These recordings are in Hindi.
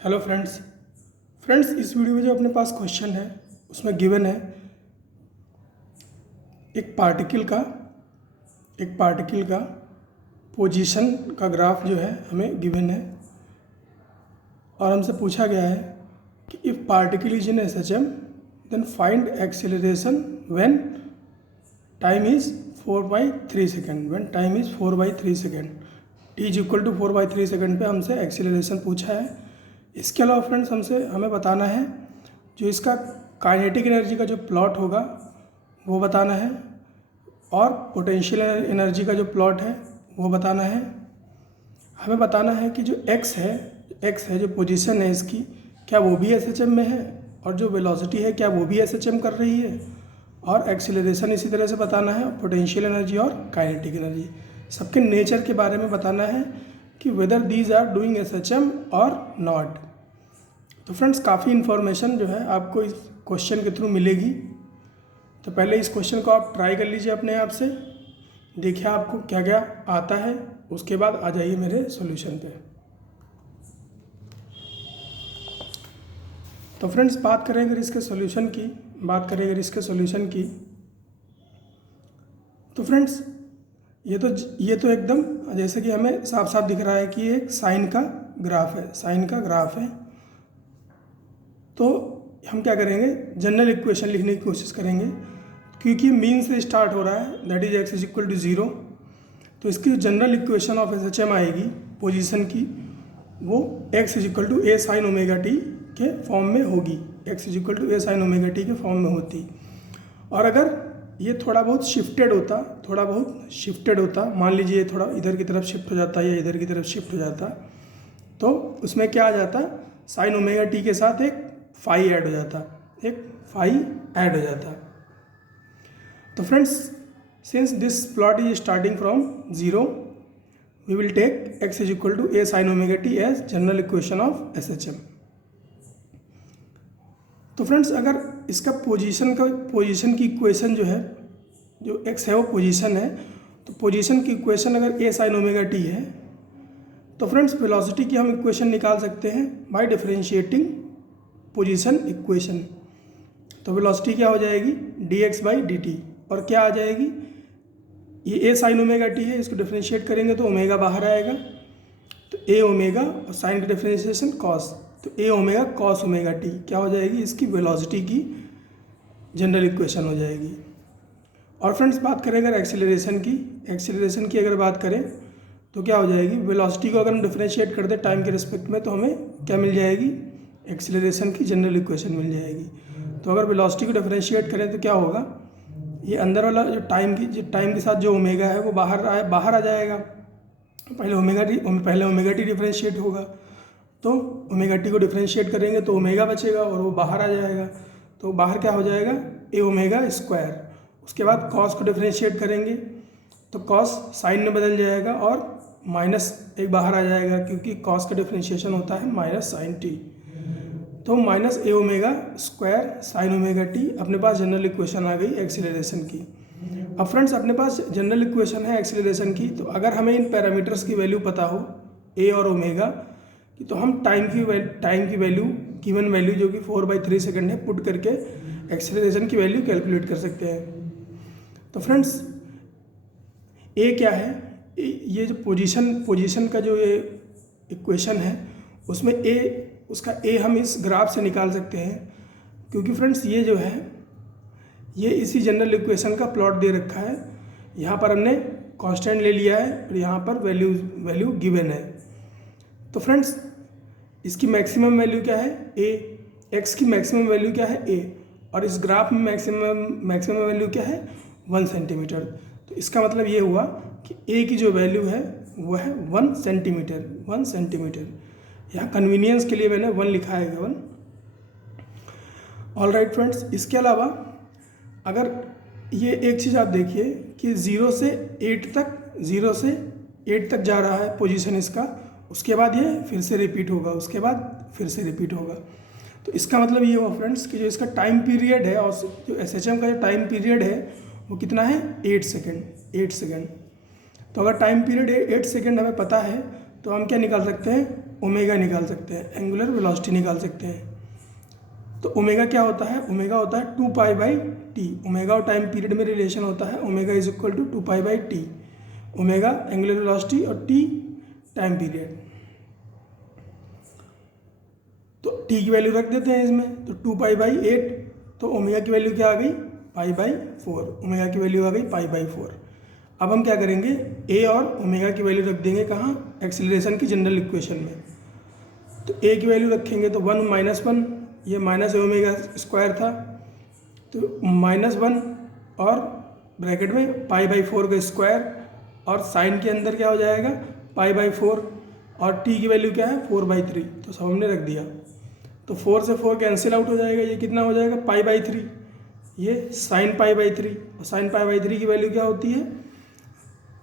हेलो फ्रेंड्स इस वीडियो में जो अपने पास क्वेश्चन है उसमें गिवन है एक पार्टिकल का पोजीशन का ग्राफ जो है हमें गिवन है और हमसे पूछा गया है कि if particle is in SHM then find acceleration when time is 4/3 second. When time is 4/3 second, t is equal to 4/3 second पे हमसे एक्सेलरेशन पूछा है। इसके अलावा फ्रेंड्स हमें बताना है जो इसका काइनेटिक एनर्जी का जो प्लॉट होगा वो बताना है और पोटेंशियल एनर्जी का जो प्लॉट है वो बताना है। हमें बताना है कि जो x है जो पोजीशन है इसकी, क्या वो भी SHM में है और जो वेलोसिटी है क्या वो भी SHM कर रही है, और एक्सीलरेशन इसी तरह से बताना है, पोटेंशियल एनर्जी और काइनेटिक एनर्जी सबके नेचर के बारे में बताना है कि whether these are doing SHM और नॉट। तो फ्रेंड्स काफ़ी इन्फॉर्मेशन जो है आपको इस क्वेश्चन के थ्रू मिलेगी। तो पहले इस क्वेश्चन को आप ट्राई कर लीजिए अपने आप से, देखिए आपको क्या क्या आता है, उसके बाद आ जाइए मेरे सॉल्यूशन पे। तो फ्रेंड्स बात करें अगर इसके सॉल्यूशन की, तो फ्रेंड्स ये तो एकदम जैसे कि हमें साफ साफ दिख रहा है कि ये एक साइन का ग्राफ है। तो हम क्या करेंगे, जनरल इक्वेशन लिखने की कोशिश करेंगे क्योंकि मीन से स्टार्ट हो रहा है, that is x is equal to 0। तो इसकी जो जनरल इक्वेशन ऑफ SHM आएगी पोजीशन की, वो x is equal to a sine omega t के फॉर्म में होगी, x is equal to a sine omega t के फॉर्म में होती। और अगर ये थोड़ा बहुत शिफ्टेड होता, मान लीजिए थोड़ा इधर की तरफ शिफ्ट हो जाता या इधर की तरफ शिफ्ट हो जाता, तो उसमें क्या आ जाता, साइन ओमेगा t के साथ एक फाई ऐड हो जाता। तो friends since this plot is starting from 0, we will take x is equal to a sine omega t as general equation of SHM। तो फ्रेंड्स अगर इसका पोजीशन की इक्वेशन जो है, जो x है वो पोजीशन है, तो पोजीशन की इक्वेशन अगर a साइन ओमेगा t है, तो फ्रेंड्स वेलोसिटी की हम इक्वेशन निकाल सकते हैं बाय डिफरेंशिएटिंग पोजीशन इक्वेशन। तो वेलोसिटी क्या हो जाएगी, dx/dt, और क्या आ जाएगी, ये a साइन ओमेगा t है, इसको डिफरेंशिएट करेंगे तो ओमेगा बाहर आएगा, तो a ओमेगा और साइन का डिफरेंशिएशन कॉस, तो a omega cos omega t क्या हो जाएगी, इसकी वेलोसिटी की जनरल इक्वेशन हो जाएगी। और फ्रेंड्स बात करें अगर एक्सीलरेशन की अगर बात करें तो क्या हो जाएगी, वेलोसिटी को अगर हम डिफरेंशिएट कर दें टाइम के रिस्पेक्ट में तो हमें क्या मिल जाएगी, एक्सीलरेशन की जनरल इक्वेशन मिल जाएगी। तो अगर वेलोसिटी को डिफरेंशिएट करें तो क्या होगा, ये अंदर वाला जो टाइम के साथ जो ओमेगा है वो बाहर आ जाएगा। पहले ओमेगा टी डिफरेंशिएट होगा, तो ओमेगा टी को डिफरेंशिएट करेंगे तो ओमेगा बचेगा और वो बाहर आ जाएगा, तो बाहर क्या हो जाएगा, a ओमेगा स्क्वायर। उसके बाद कॉस को डिफरेंशिएट करेंगे तो कॉस साइन में बदल जाएगा और माइनस एक बाहर आ जाएगा क्योंकि कॉस का डिफरेंशिएशन होता है माइनस साइन टी, तो minus a omega square sine omega T. अपने पास जनरल इक्वेशन आ गई एक्सीलरेशन की। अब फ्रेंड्स अपने पास जनरल इक्वेशन है एक्सीलरेशन की, तो अगर हमें इन पैरामीटर्स की वैल्यू पता हो a और ओमेगा की, तो हम टाइम की वैल्यू गिवन वैल्यू जो कि 4/3 सेकेंड है पुट करके एक्सीलरेशन की वैल्यू कैलकुलेट कर सकते हैं। तो फ्रेंड्स a क्या है, ये जो पोजीशन का जो ये इक्वेशन है उसमें उसका a हम इस ग्राफ से निकाल सकते हैं, क्योंकि फ्रेंड्स ये जो है ये इसी जनरल इक्वेशन का प्लॉट दे रखा है। यहाँ पर हमने कांस्टेंट ले लिया है और यहाँ पर वैल्यू गिवन है। तो फ्रेंड्स इसकी मैक्सिमम वैल्यू क्या है, a, x की मैक्सिमम वैल्यू क्या है a, और इस ग्राफ में मैक्सिमम वैल्यू क्या है 1 सेंटीमीटर। तो इसका मतलब ये हुआ कि a की जो वैल्यू है वो है 1 सेंटीमीटर। यहाँ कन्वीनियंस के लिए मैंने 1 लिखा है, 1। ऑल राइट फ्रेंड्स, इसके अलावा अगर ये एक चीज़ आप देखिए कि 0 से 8 तक जा रहा है पोजीशन इसका, उसके बाद ये फिर से रिपीट होगा, तो इसका मतलब ये हुआ फ्रेंड्स कि जो इसका टाइम पीरियड है और जो SHM का जो टाइम पीरियड है वो कितना है, 8 सेकेंड। तो अगर टाइम पीरियड 8 सेकेंड हमें पता है तो हम क्या निकाल सकते हैं, ओमेगा निकाल सकते हैं, एंगुलर वेलोसिटी निकाल सकते हैं। तो ओमेगा क्या होता है? ओमेगा होता है 2π/t। ओमेगा और टाइम पीरियड में रिलेशन होता है, omega is equal to 2π/t। Omega angular velocity और टी टाइम पीरियड। तो टी की वैल्यू रख देते हैं इसमें, तो 2π/8। तो ओमेगा की वैल्यू क्या आ गई? π/4। ओमेगा की वैल्यू आ गई π/4। अब हम क्या करेंगे? ए और ओमेगा की वैल्यू रख देंगे कहाँ? एक्सीलरेशन की जनरल इक्वेशन में। तो ए की वैल्यू रखेंगे तो 1 - 1, ये माइनस ओमेगा स्क्वायर था, तो -1 और ब्रैकेट में π/4 का स्क्वायर, और साइन के अंदर क्या हो जाएगा? π/4, और टी की वैल्यू क्या है? 4/3। तो सब हमने रख दिया। तो 4 से 4 कैंसिल आउट हो जाएगा, ये कितना हो जाएगा? π/3। ये साइन π/3, और साइन π/3 की वैल्यू क्या होती है?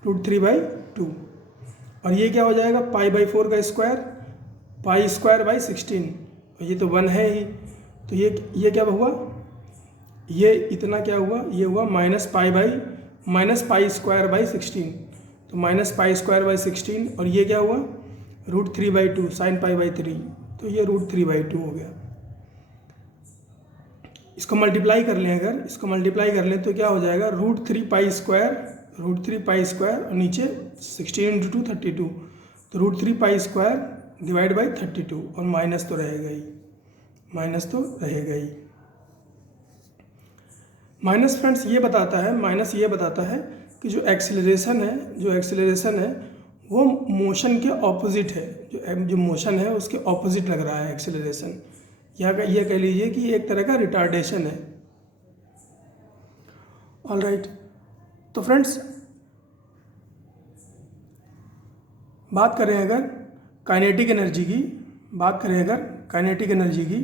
√3/2। और ये क्या हो जाएगा? π/4 का स्क्वायर, π²/16, और ये तो 1 है ही। तो ये क्या हुआ? ये इतना क्या हुआ? ये हुआ -π²/16। तो -π²/16, और ये क्या हुआ? √3/2 साइन π/3। तो ये √3/2 हो गया। इसको मल्टीप्लाई कर लें, अगर इसको मल्टीप्लाई कर लें तो क्या हो जाएगा? √3π², और नीचे 16 × 2 32। तो √3π² डिवाइड बाई 32, और माइनस तो रहेगा ही, माइनस तो रहेगा ही। माइनस फ्रेंड्स ये बताता है कि जो एक्सीलरेशन है वो मोशन के ऑपोजिट है। जो मोशन है उसके ऑपोजिट लग रहा है एक्सीलरेशन। यह कह लीजिए कि एक तरह का रिटार्डेशन है। All right. तो फ्रेंड्स बात करें अगर काइनेटिक एनर्जी की,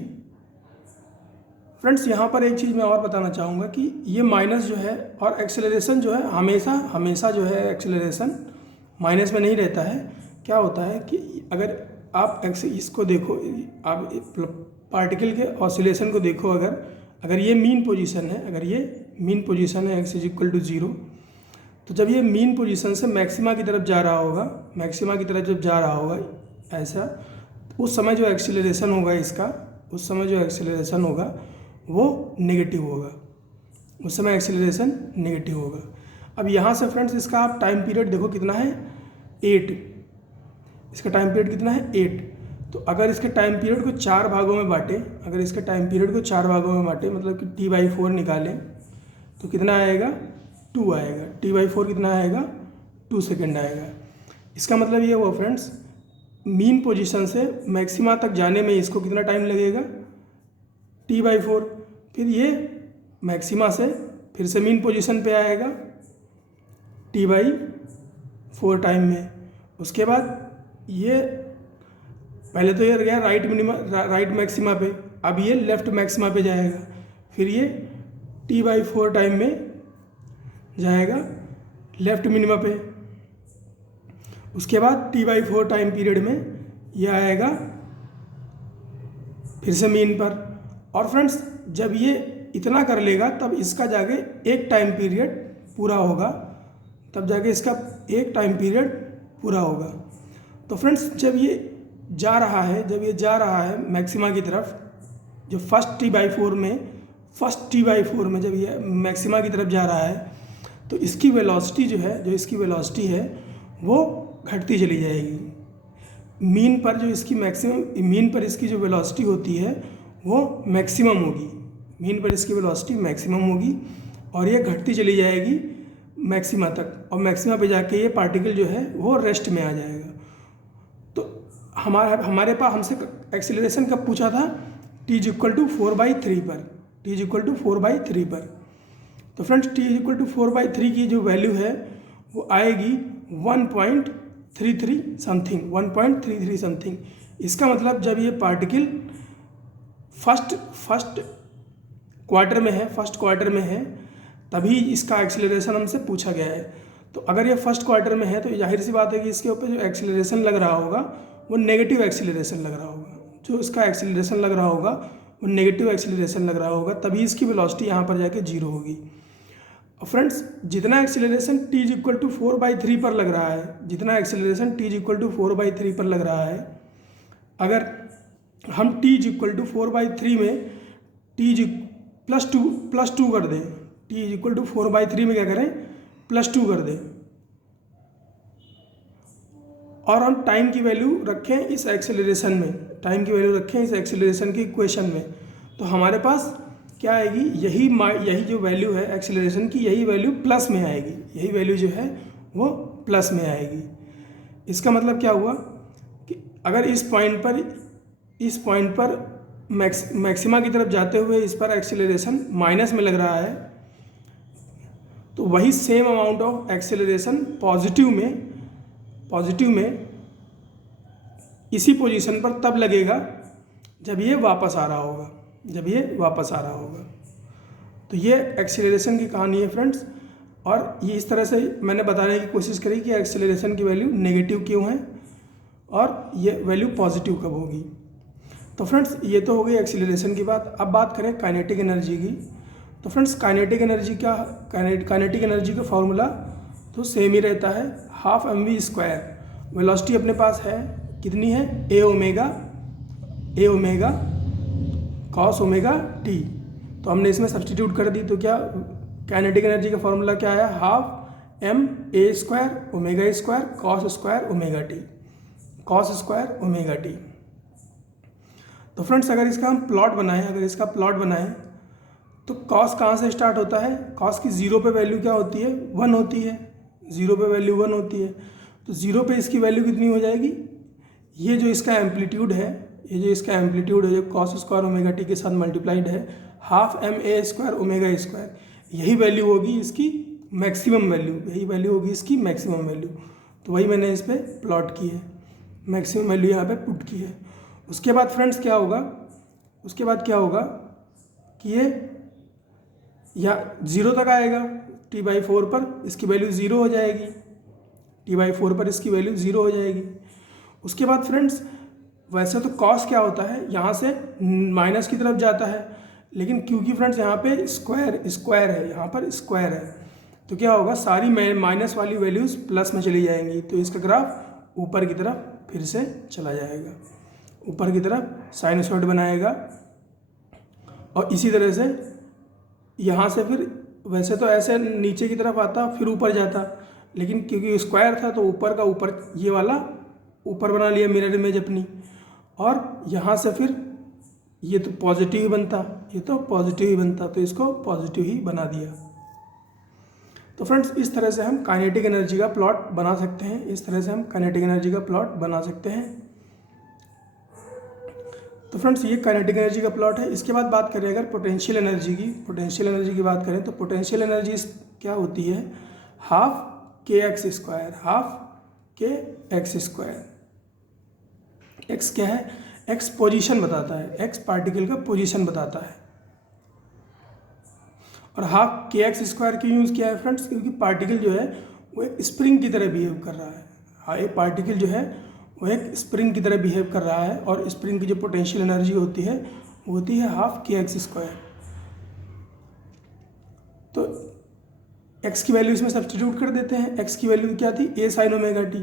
फ्रेंड्स यहाँ पर एक चीज़ मैं और बताना चाहूँगा कि ये माइनस जो है और एक्सेलरेशन जो है हमेशा जो है एक्सेलरेशन माइनस में नहीं रहता है। क्या होता है कि अगर आप इसको देखो, आप पार्टिकल के ऑसिलेशन को देखो, अगर ये मीन पोजीशन है, x = 0, तो जब ये मीन पोजीशन से मैक्सिमा की तरफ जा रहा होगा, ऐसा, उस समय जो एक्सीलरेशन होगा वो नेगेटिव होगा। अब यहाँ से फ्रेंड्स इसका आप टाइम पीरियड देखो कितना है? 8। इसका टाइम पीरियड कितना है? 8। तो अगर इसके टाइम पीरियड को 4 भागों में बांटे, मतलब कि t/4 निकालें, तो कितना आएगा? 2 आएगा। t/4 कितना आएगा? 2 सेकेंड आएगा। इसका मतलब ये हुआ फ्रेंड्स, मीन पोजीशन से मैक्सिमा तक जाने में इसको कितना टाइम लगेगा? t/4। फिर ये मैक्सिमा से फिर से मीन पोजीशन पे आएगा t/4 टाइम में। उसके बाद ये पहले तो ये गया राइट मैक्सिमा पे, अब ये लेफ्ट मैक्सिमा पे जाएगा, फिर ये t/4 टाइम में जाएगा लेफ्ट मिनिमा पे। उसके बाद t/4 टाइम पीरियड में ये आएगा फिर से मीन पर। और फ्रेंड्स जब ये इतना कर लेगा तब इसका जाके एक टाइम पीरियड पूरा होगा, तो फ्रेंड्स जब ये जा रहा है मैक्सिमा की तरफ, जो फर्स्ट t/4 में जब ये मैक्सिमा की तरफ जा रहा है, तो इसकी वेलोसिटी है वो घटती चली जाएगी। मीन पर इसकी जो वेलोसिटी होती है वो मैक्सिमम होगी, और ये घटती चली जाएगी मैक्सिमा तक, और मैक्सिमा पे जाके ये पार्टिकल जो है वो रेस्ट में आ जाएगा। तो हमारे पास हमसे एक्सीलरेशन कब पूछा था? t = 4/3 पर। तो फ्रेंड्स t = 4/3 की जो वैल्यू है वो आएगी 1.33 समथिंग। इसका मतलब जब ये पार्टिकल फर्स्ट क्वार्टर में है तभी इसका एक्सीलरेशन हमसे पूछा गया है। तो अगर ये फर्स्ट क्वार्टर में है तो जाहिर सी बात है कि इसके ऊपर जो एक्सीलरेशन लग रहा होगा वो नेगेटिव एक्सीलरेशन लग रहा होगा, तभी इसकी वेलोसिटी यहाँ पर जाके 0 होगी। और फ्रेंड्स जितना एक्सीलरेशन t = 4/3 पर लग रहा है, अगर हम t इज इक्वल टू 4/3 में t +2 कर दें, t इज इक्वल टू 4/3 में क्या करें, +2 कर दें, और हम टाइम की वैल्यू रखें इस एक्सेलरेशन में, टाइम की वैल्यू रखें इस एक्सेलरेशन की इक्वेशन में, तो हमारे पास क्या आएगी, यही जो वैल्यू है एक्सेलरेशन की, यही वैल्यू प्लस में आएगी, यही वैल्यू जो है वो प्लस में आएगी। इसका मतलब क्या हुआ कि अगर इस पॉइंट पर मैक्सिमा की तरफ जाते हुए इस पर एक्सेलरेशन माइनस में लग रहा है, तो वही same amount of acceleration positive में इसी पोजीशन पर तब लगेगा जब ये वापस आ रहा होगा, तो ये एक्सेलरेशन की कहानी है फ्रेंड्स। और ये इस तरह से मैंने बताने की कोशिश करी कि एक्सेलरेशन की वैल्यू नेगेटिव क्यों है और ये वैल्यू पॉजिटिव कब होगी। तो फ्रेंड्स ये तो हो गई एक्सेलरेशन की बात। अब बात करें काइनेटिक एनर्जी की। तो फ्रेंड्स काइनेटिक एनर्जी का फॉर्मूला तो सेम ही रहता है, 12 mv²। वेलोसिटी अपने पास है, कितनी है, a omega cos omega t। तो हमने इसमें सब्सटीट्यूट कर दी, तो क्या काइनेटिक एनर्जी का फॉर्मूला क्या आया, 12 ma² ओमेगा² cos² ओमेगा t। तो फ्रेंड्स अगर इसका हम प्लॉट बनाएं, तो कॉस कहाँ से स्टार्ट होता है, कॉस की 0 पे वैल्यू क्या होती है, 1 होती है, 0 पे वैल्यू 1 होती है। तो 0 पे इसकी वैल्यू कितनी हो जाएगी, ये जो इसका एम्पलीट्यूड है, जो cos² ओमेगा t के साथ मल्टीप्लाइड है, 12 ma² ओमेगा², यही वैल्यू होगी इसकी मैक्सिमम वैल्यू, तो वही मैंने इस पर प्लॉट की है, मैक्सिमम वैल्यू यहाँ पे पुट की है। उसके बाद फ्रेंड्स क्या होगा कि ये यहाँ 0 तक आएगा, t/4 पर इसकी वैल्यू 0 हो जाएगी, उसके बाद फ्रेंड्स वैसे तो कॉस क्या होता है, यहाँ से माइनस की तरफ जाता है, लेकिन क्योंकि फ्रेंड्स यहाँ पे स्क्वायर है, तो क्या होगा, सारी माइनस वाली वैल्यूज़ प्लस में चली जाएंगी, तो इसका ग्राफ ऊपर की तरफ फिर से चला जाएगा, ऊपर की तरफ साइनसॉइड बनाएगा। और इसी तरह से यहाँ से फिर वैसे तो ऐसे नीचे की तरफ आता फिर ऊपर जाता, लेकिन क्योंकि स्क्वायर था तो ऊपर का ऊपर ये वाला ऊपर बना लिया मिरर इमेज अपनी, और यहाँ से फिर ये तो पॉजिटिव ही बनता, तो इसको पॉजिटिव ही बना दिया। तो फ्रेंड्स इस तरह से हम काइनेटिक एनर्जी का प्लॉट बना सकते हैं, तो फ्रेंड्स ये काइनेटिक एनर्जी का प्लॉट है। इसके बाद बात करें अगर पोटेंशियल एनर्जी की बात करें, तो पोटेंशियल एनर्जी क्या होती है, 12kx²। x क्या है, x पोजीशन बताता है, x पार्टिकल का पोजीशन बताता है, और 12kx² क्यों यूज़ किया है फ्रेंड्स, क्योंकि पार्टिकल जो है वो एक स्प्रिंग की तरह बिहेव कर रहा है। एक पार्टिकल जो है वो एक स्प्रिंग की तरह बिहेव कर रहा है, और स्प्रिंग की जो पोटेंशियल एनर्जी होती है वो होती है 12kx²। तो x की वैल्यू इसमें सब्सटीट्यूट कर देते हैं, x की वैल्यू क्या थी, a sin ओमेगा t,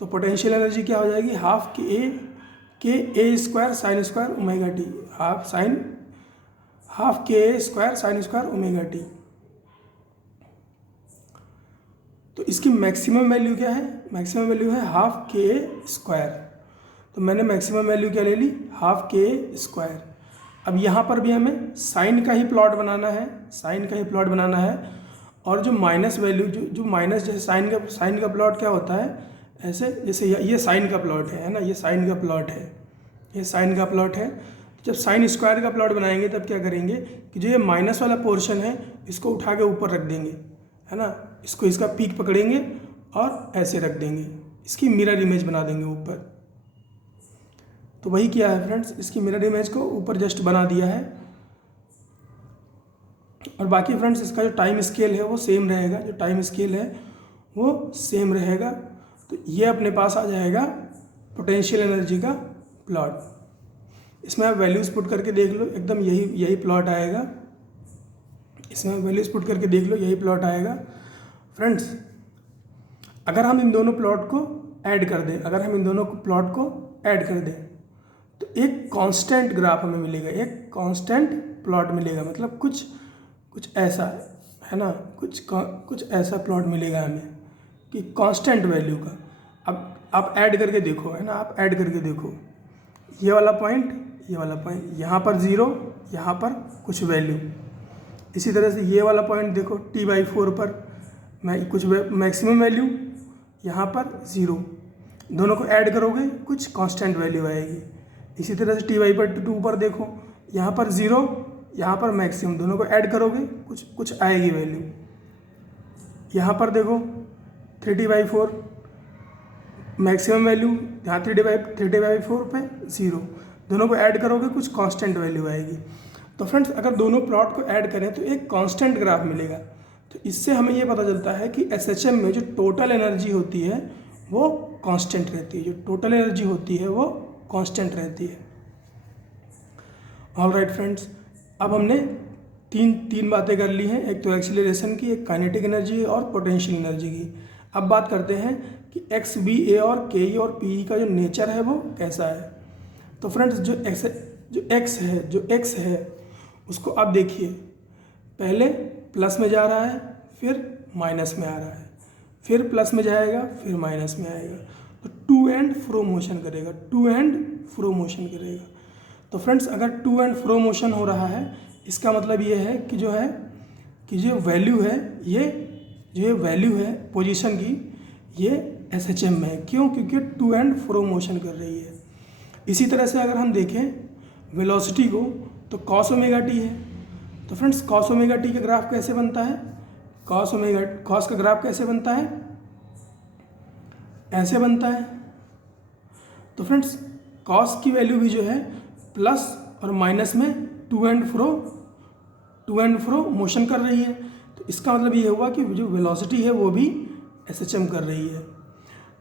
तो पोटेंशियल एनर्जी क्या हो जाएगी, 12ka² sin² omega t, 12ka² sin² omega t। तो इसकी मैक्सिमम वैल्यू क्या है, मैक्सिमम वैल्यू है 12ka², तो मैंने मैक्सिमम वैल्यू क्या ले ली, 12ka²। अब यहाँ पर भी हमें साइन का ही प्लॉट बनाना है, और जो माइनस वैल्यू जो माइनस, जैसे साइन का प्लॉट क्या होता है, ऐसे जैसे ये साइन का प्लॉट है ना, ये साइन का प्लॉट है। जब साइन स्क्वायर का प्लॉट बनाएंगे तब क्या करेंगे कि जो ये माइनस वाला पोर्शन है इसको उठा के ऊपर रख देंगे, है ना, इसका पीक पकड़ेंगे और ऐसे रख देंगे, इसकी मिरर इमेज बना देंगे ऊपर। तो वही किया है फ्रेंड्स, इसकी मिरर इमेज को ऊपर जस्ट बना दिया है। और बाकी फ्रेंड्स इसका जो टाइम स्केल है वो सेम रहेगा, तो ये अपने पास आ जाएगा पोटेंशियल एनर्जी का प्लॉट। इसमें आप वैल्यूज़ पुट करके देख लो, एकदम यही प्लॉट आएगा। इसमें आप वैल्यूज़ पुट करके देख लो, यही प्लॉट आएगा फ्रेंड्स। अगर हम इन दोनों प्लॉट को ऐड कर दें, तो एक कांस्टेंट ग्राफ हमें मिलेगा, एक कांस्टेंट प्लॉट मिलेगा, मतलब कुछ ऐसा है ना, कुछ ऐसा प्लॉट मिलेगा हमें कि कांस्टेंट वैल्यू का। अब आप ऐड करके देखो, है ना, आप ऐड करके देखो, ये वाला पॉइंट, ये वाला पॉइंट, यहाँ पर 0, यहाँ पर कुछ वैल्यू। इसी तरह से ये वाला पॉइंट देखो T/4 पर मैं कुछ मैक्सिमम वैल्यू, यहाँ पर 0, दोनों को ऐड करोगे कुछ कांस्टेंट वैल्यू आएगी। इसी तरह से T/2 पर देखो, यहाँ पर 0, यहाँ पर मैक्सिमम, दोनों को ऐड करोगे कुछ आएगी वैल्यू। यहाँ पर देखो 3T/4 मैक्सिमम वैल्यू, यहाँ 3T/4 पे 0, दोनों को ऐड करोगे कुछ कांस्टेंट वैल्यू आएगी। तो फ्रेंड्स अगर दोनों प्लॉट को ऐड करें तो एक कांस्टेंट ग्राफ मिलेगा। तो इससे हमें ये पता चलता है कि SHM में जो टोटल एनर्जी होती है वो कांस्टेंट रहती है, जो टोटल एनर्जी होती है वो कांस्टेंट रहती है। ऑल राइट फ्रेंड्स, अब हमने तीन बातें कर ली हैं, एक तो एक्सीलरेशन की, एक काइनेटिक एनर्जी और पोटेंशियल एनर्जी की। अब बात करते हैं कि XBA और KE और PE का जो नेचर है वो कैसा है। तो फ्रेंड्स जो x है उसको आप देखिए, पहले प्लस में जा रहा है, फिर माइनस में आ रहा है, फिर प्लस में जाएगा, फिर माइनस में आएगा, तो टू एंड फ्रो मोशन करेगा, टू एंड फ्रो मोशन करेगा। तो फ्रेंड्स अगर टू एंड फ्रो मोशन हो रहा है, इसका मतलब ये है कि जो वैल्यू है, ये वैल्यू है पोजीशन की, ये SHM में है। क्यों? क्योंकि टू एंड फ्रो मोशन कर रही है। इसी तरह से अगर हम देखें वेलोसिटी को, तो cos ωt है। तो फ्रेंड्स cos ωt का ग्राफ कैसे बनता है? cos का ग्राफ कैसे बनता है? ऐसे बनता है। तो फ्रेंड्स cos की वैल्यू भी जो है प्लस और माइनस में टू एंड फ्रो मोशन कर रही है। तो इसका मतलब ये हुआ कि जो वेलोसिटी है वो भी SHM कर रही है।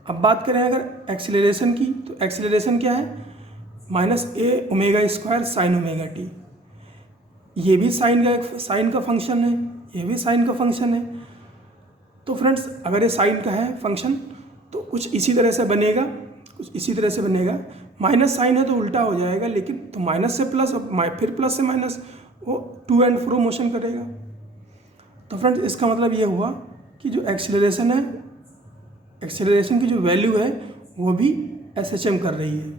अब बात करें अगर एक्सीलरेशन की, तो एक्सीलरेशन क्या है? -a⍵² sin ωt। ये भी साइन का फंक्शन है, ये भी साइन का फंक्शन है। तो फ्रेंड्स अगर ये साइन का है फंक्शन तो कुछ इसी तरह से बनेगा, माइनस साइन है तो उल्टा हो जाएगा, लेकिन तो माइनस से प्लस फिर प्लस से माइनस, वो टू एंड फ्रो मोशन करेगा। तो फ्रेंड्स इसका मतलब ये हुआ कि जो एक्सीलरेशन है, एक्सीलरेशन की जो वैल्यू है वो भी SHM कर रही है।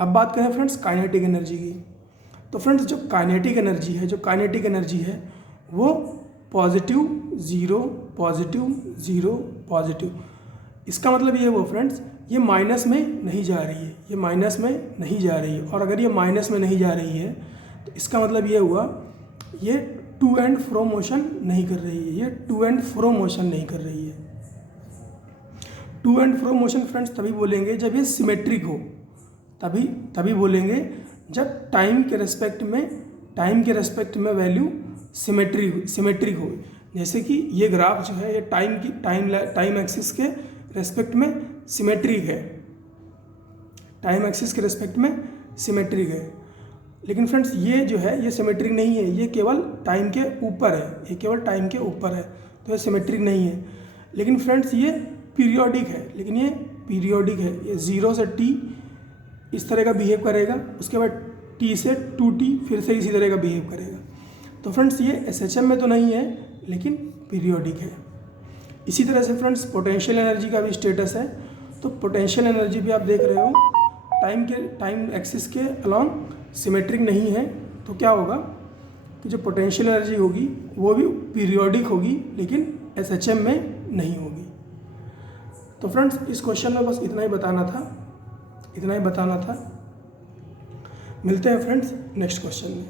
अब बात करें फ्रेंड्स काइनेटिक एनर्जी की। तो फ्रेंड्स जो काइनेटिक एनर्जी है वो पॉजिटिव 0 पॉजिटिव 0 पॉजिटिव। इसका मतलब ये हुआ फ्रेंड्स, ये माइनस में नहीं जा रही है, ये माइनस में नहीं जा रही है। और अगर ये माइनस में नहीं जा रही है तो इसका मतलब ये हुआ ये टू एंड फ्रो मोशन नहीं कर रही है, ये टू एंड फ्रो मोशन नहीं कर रही है। To and fro motion friends तभी बोलेंगे जब ये सिमेट्रिक हो, तभी बोलेंगे जब टाइम के रेस्पेक्ट में वैल्यू सिमेट्रिक हो। जैसे कि ये ग्राफ जो है ये टाइम एक्सिस के रेस्पेक्ट में सिमेट्रिक है, टाइम एक्सिस के रेस्पेक्ट में सिमेट्रिक है। लेकिन फ्रेंड्स ये जो है ये सिमेट्रिक नहीं है, ये केवल टाइम के ऊपर है, तो ये सिमेट्रिक नहीं है। लेकिन फ्रेंड्स ये पीरियोडिक है, ये 0 से T इस तरह का बिहेव करेगा, उसके बाद T से 2T फिर से इसी तरह का बिहेव करेगा। तो फ्रेंड्स ये SHM में तो नहीं है लेकिन पीरियोडिक है। इसी तरह से फ्रेंड्स पोटेंशियल एनर्जी का भी स्टेटस है। तो पोटेंशियल एनर्जी भी आप देख रहे हो टाइम एक्सिस के अलॉन्ग सिमेट्रिक नहीं है। तो क्या होगा कि जो पोटेंशियल एनर्जी होगी वो भी पीरियोडिक होगी लेकिन SHM में नहीं होगी। तो फ्रेंड्स इस क्वेश्चन में बस इतना ही बताना था। मिलते हैं फ्रेंड्स नेक्स्ट क्वेश्चन में।